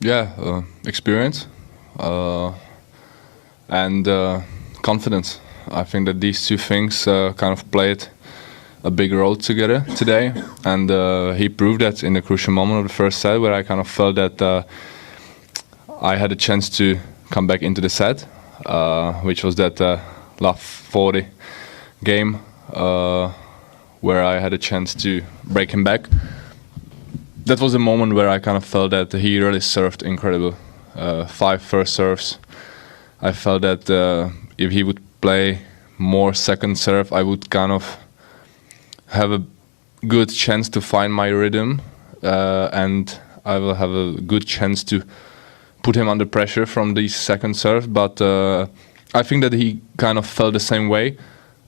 Yeah, experience uh, and confidence. I think that these two things kind of played a big role together today, and he proved that in the crucial moment of the first set, where I kind of felt that I had a chance to come back into the set, which was that last 40 game, where I had a chance to break him back. That was a moment where I kind of felt that he really served incredible. 5 first serves. I felt that if he would play more second serve, I would kind of have a good chance to find my rhythm, and I will have a good chance to put him under pressure from the second serve. But I think that he kind of felt the same way,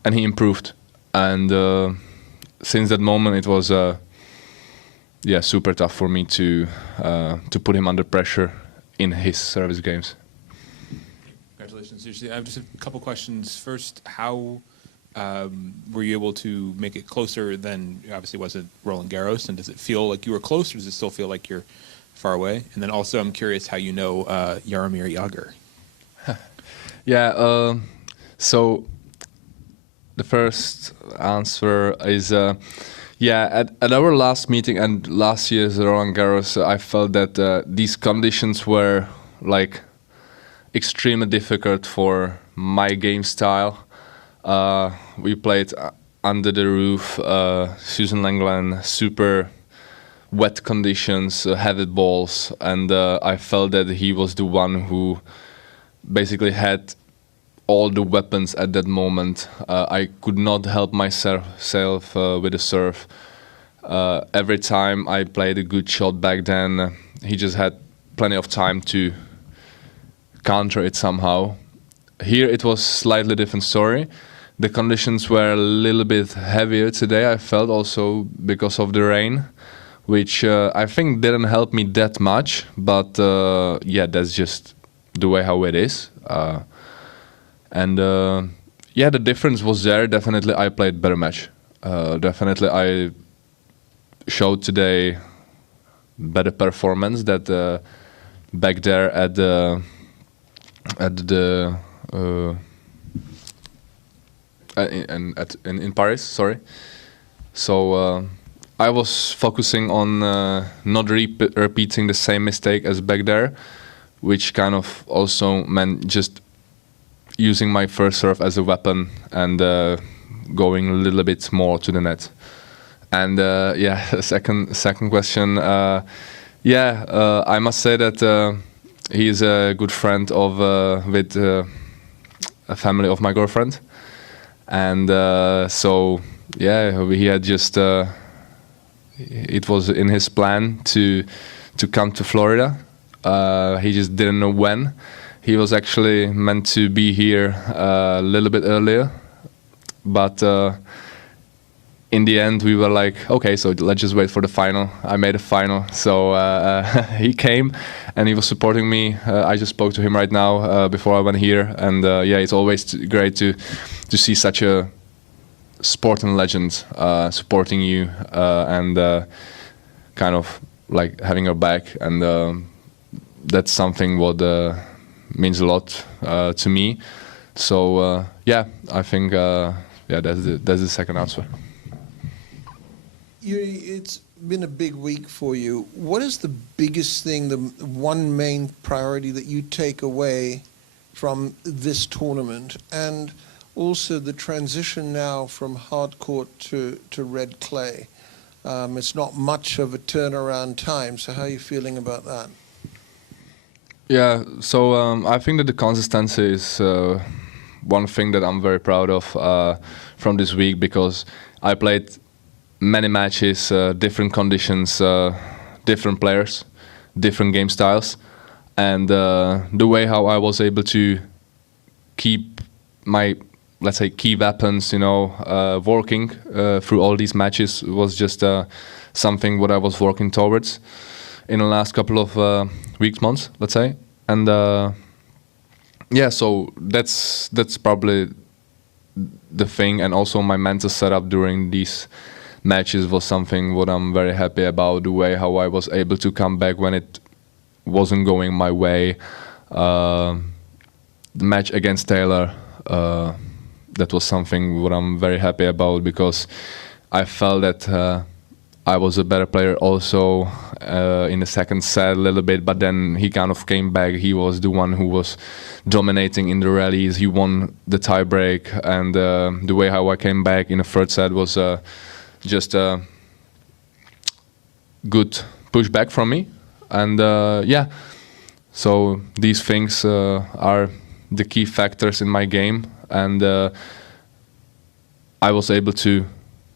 and he improved. And since that moment, it was super tough for me to put him under pressure in his service games. Congratulations. I have just a couple questions. First, how were you able to make it closer than, obviously, was it Roland Garros? And does it feel like you were close, or does it still feel like you're far away? And then also, I'm curious how you know Jaromir Jagr. Yeah, so the first answer is, at our last meeting and last year's Roland Garros, I felt that these conditions were like extremely difficult for my game style. We played under the roof, Susan Langland, super wet conditions, heavy balls, and I felt that he was the one who basically had all the weapons at that moment. I could not help myself with the serve. Every time I played a good shot back then, he just had plenty of time to counter it somehow. Here it was slightly different story. The conditions were a little bit heavier today, I felt, also because of the rain, which I think didn't help me that much, but that's just the way how it is. The difference was there. Definitely I played better match. Definitely I showed today better performance that back there in Paris, sorry. So I was focusing on not repeating the same mistake as back there, which kind of also meant just using my first serve as a weapon and going a little bit more to the net. And second question. I must say that he is a good friend of with a family of my girlfriend, and he had just it was in his plan to come to Florida. He just didn't know when. He was actually meant to be here a little bit earlier, but in the end we were like, okay, so let's just wait for the final. I made a final, so he came and he was supporting me. I just spoke to him right now before I went here, and it's always great to see such a sporting legend supporting you and kind of like having your back, and that's something what means a lot to me. So I think that's the second answer. It's been a big week for you. What is the biggest thing, the one main priority that you take away from this tournament, and also the transition now from hard court to red clay? It's not much of a turnaround time, so how are you feeling about that? Yeah, so I think that the consistency is one thing that I'm very proud of from this week, because I played many matches, different conditions, different players, different game styles, and the way how I was able to keep my, let's say, key weapons, working through all these matches was just something what I was working towards in the last couple of weeks, months, let's say. And so that's probably the thing. And also my mental setup during these matches was something what I'm very happy about, the way how I was able to come back when it wasn't going my way. The match against Taylor, that was something what I'm very happy about, because I felt that I was a better player also in the second set a little bit, but then he kind of came back. He was the one who was dominating in the rallies. He won the tiebreak, and the way how I came back in the third set was just a good pushback from me. And so these things are the key factors in my game, and I was able to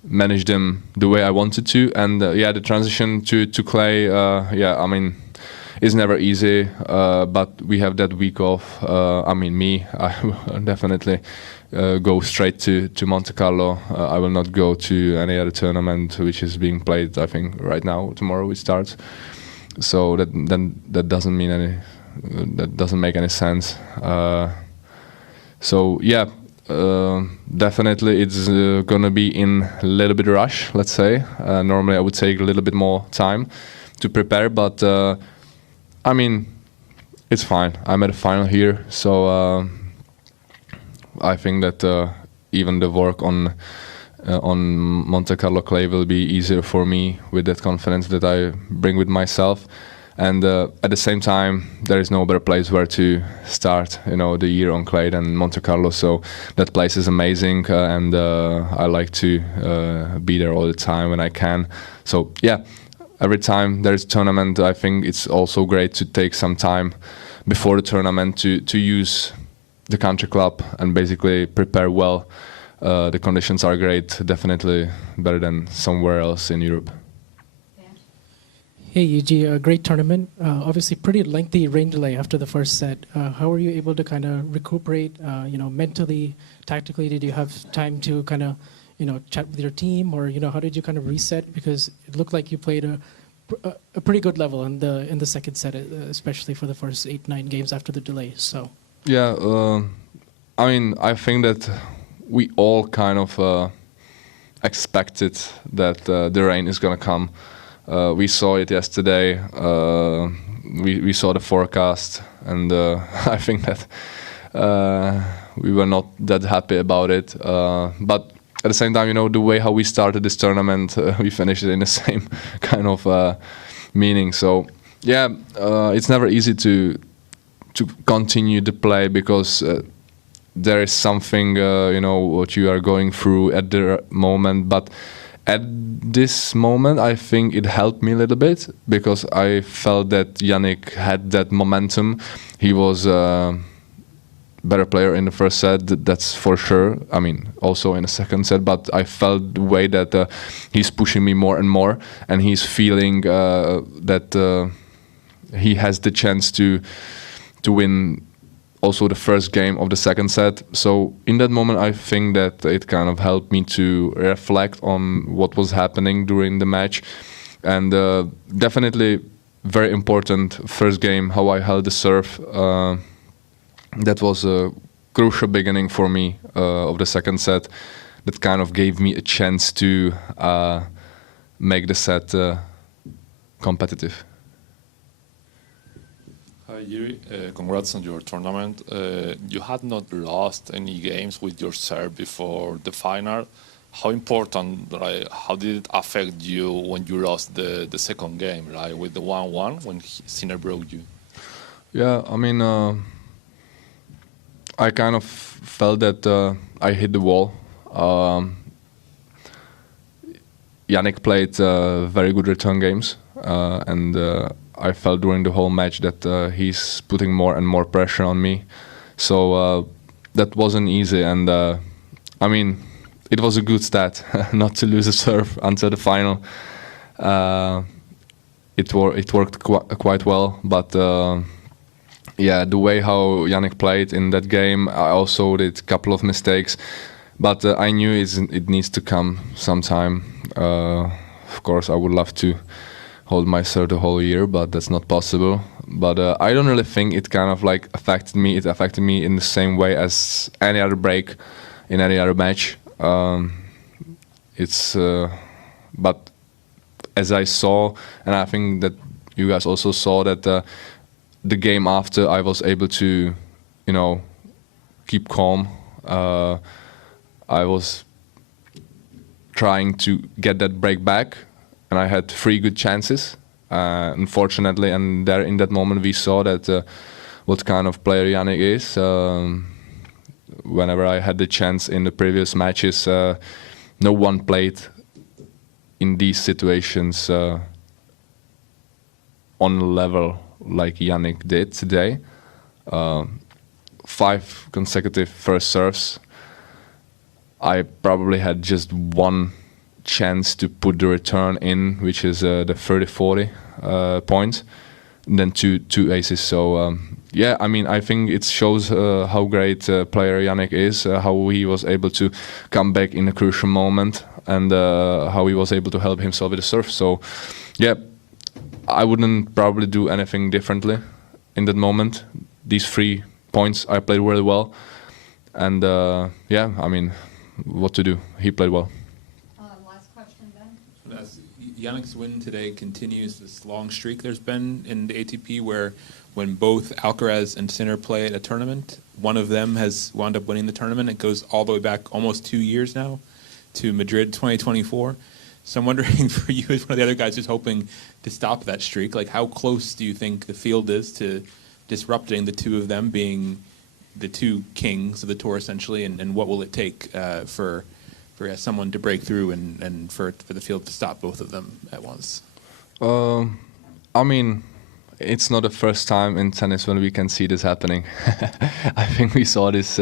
manage them the way I wanted to. And the transition to clay, I mean, is never easy, but we have that week off. I will definitely go straight to Monte Carlo. I will not go to any other tournament which is being played, I think, right now. Tomorrow it starts. So that doesn't mean any, that doesn't make any sense. Definitely it's gonna be in a little bit rush, let's say. Normally I would take a little bit more time to prepare, but I mean, it's fine. I'm at a final here, so I think that even the work on Monte Carlo clay will be easier for me with that confidence that I bring with myself. And at the same time, there is no better place where to start, the year on clay than Monte Carlo. So that place is amazing, and I like to be there all the time when I can. So yeah, every time there is a tournament, I think it's also great to take some time before the tournament to use the country club and basically prepare well. The conditions are great, definitely better than somewhere else in Europe. Hey Yuji, a great tournament. Obviously, pretty lengthy rain delay after the first set. How were you able to kind of recuperate? Mentally, tactically, did you have time to kind of, chat with your team, or how did you kind of reset? Because it looked like you played a pretty good level in the second set, especially for the first 8-9 games after the delay. So yeah, I think that we all kind of expected that the rain is gonna come. We saw it yesterday. We saw the forecast, and I think that we were not that happy about it. But at the same time, the way how we started this tournament, we finished it in the same kind of meaning. So yeah, it's never easy to continue the play, because there is something what you are going through at the moment. But at this moment, I think it helped me a little bit, because I felt that Yannick had that momentum. He was a better player in the first set, that's for sure. I mean, also in the second set, but I felt the way that he's pushing me more and more, and he's feeling that he has the chance to win also the first game of the second set. So in that moment, I think that it kind of helped me to reflect on what was happening during the match. And definitely very important first game, how I held the serve. That was a crucial beginning for me of the second set. That kind of gave me a chance to make the set competitive. Hi Yuri, congrats on your tournament. You had not lost any games with your serve before the final. How important, how did it affect you when you lost the second game, with the 1-1 when Sinner broke you? Yeah, I kind of felt that I hit the wall. Yannick played very good return games, and I felt during the whole match that he's putting more and more pressure on me. So that wasn't easy, and it was a good stat not to lose a serve until the final. It worked quite well, but the way how Yannick played in that game, I also did a couple of mistakes, but I knew it needs to come sometime. Of course, I would love to hold my serve the whole year, but that's not possible. But I don't really think it kind of affected me. It affected me in the same way as any other break in any other match. But as I saw, and I think that you guys also saw, that the game after, I was able to, keep calm. I was trying to get that break back, and I had 3 good chances, unfortunately. And there, in that moment, we saw that what kind of player Yannick is. Whenever I had the chance in the previous matches, no one played in these situations on a level like Yannick did today. 5 consecutive first serves. I probably had just 1 chance to put the return in, which is the 30-40 point, and then two aces. So yeah, I mean, I think it shows how great player Yannick is, how he was able to come back in a crucial moment, and how he was able to help himself with the serve. So yeah, I wouldn't probably do anything differently in that moment. These 3 points, I played really well, and yeah, I mean, what to do? He played well. Last question, Ben. As Yannick's win today continues this long streak there's been in the ATP, where when both Alcaraz and Sinner play at a tournament, one of them has wound up winning the tournament. It goes all the way back almost 2 years now to Madrid 2024. So I'm wondering, for you as one of the other guys who's hoping to stop that streak, like, how close do you think the field is to disrupting the 2 of them being the 2 kings of the tour, essentially, and what will it take for someone to break through and for the field to stop both of them at once? I mean, it's not the first time in tennis when we can see this happening. I think we saw this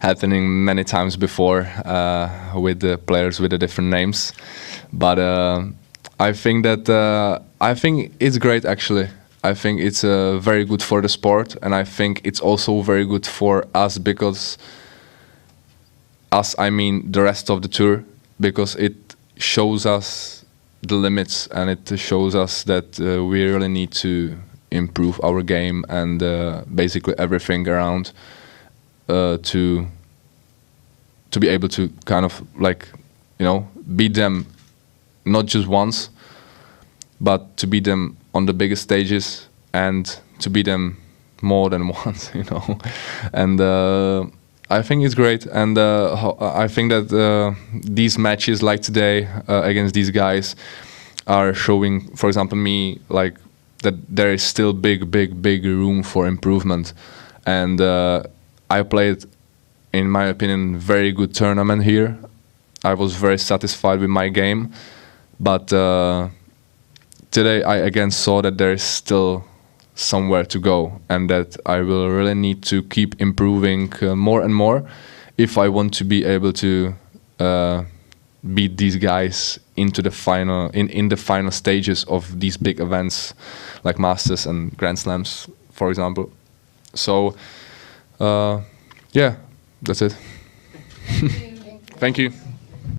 happening many times before with the players with the different names. But I think that I think it's great, actually. I think it's very good for the sport, and I think it's also very good for us, because us, I mean the rest of the tour, because it shows us the limits, and it shows us that we really need to improve our game and basically everything around to be able to kind of, like, beat them not just once, but to beat them on the biggest stages and to beat them more than once, And I think it's great, and I think that these matches like today against these guys are showing, for example, me, like, that there is still big room for improvement. And I played, in my opinion, very good tournament here. I was very satisfied with my game, but today I again saw that there is still somewhere to go, and that I will really need to keep improving more and more if I want to be able to beat these guys into the final, in the final stages of these big events like Masters and Grand Slams, for example. So yeah, that's it. Thank you. Thank you.